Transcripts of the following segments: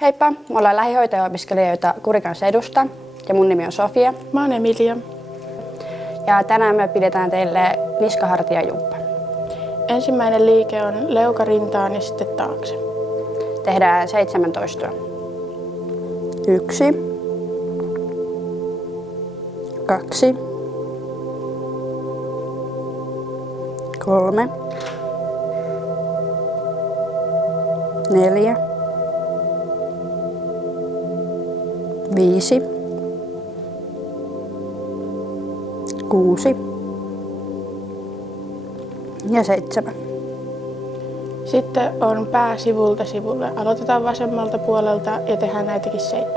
Heippa, me ollaan lähihoitajaopiskelijoita Kurikan sedusta ja mun nimi on Sofia. Mä oon Emilia. Ja tänään me pidetään teille niskahartiajumppa. Ensimmäinen liike on leuka rintaan ja sitten taakse. Tehdään 17. 1, 2, 3, 4, 5, 6 ja 7. Sitten on pää sivulta sivulle. Aloitetaan vasemmalta puolelta ja tehdään näitäkin 7.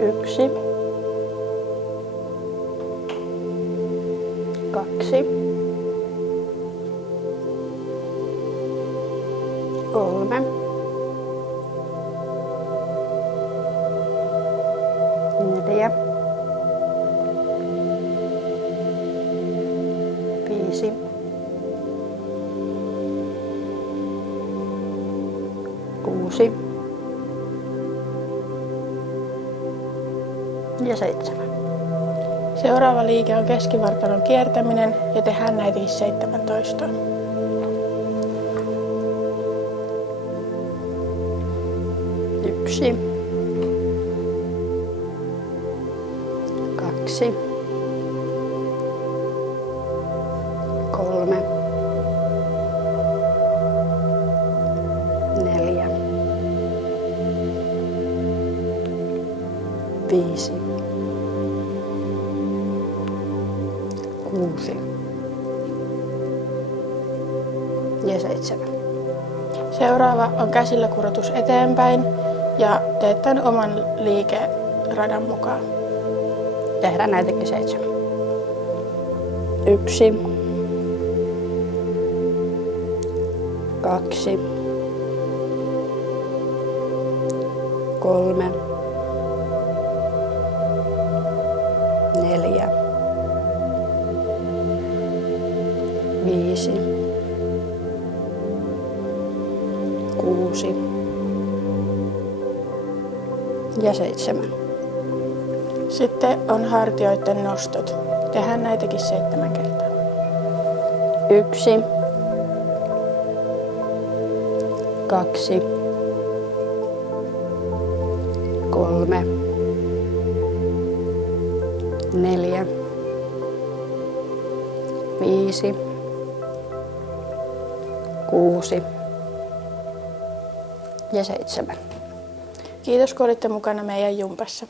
1, 2, 3, 4, 5, 6 ja 7. Seuraava liike on keskivartalon kiertäminen ja tehdään näitäkin 17. 1, 2, 3, 4, 5, 6 ja 7. Seuraava on käsillä kurotus eteenpäin ja teet tämän oman liikeradan mukaan. Tehdään näitäkin 7. 1, 2, 3, 4, 5, 6 ja 7. Sitten on hartioiden nostot. Tehdään näitäkin 7 kertaa. 1, 2, 3, 4, 5, 6 ja 7. Kiitos kun olitte mukana meidän jumpassa.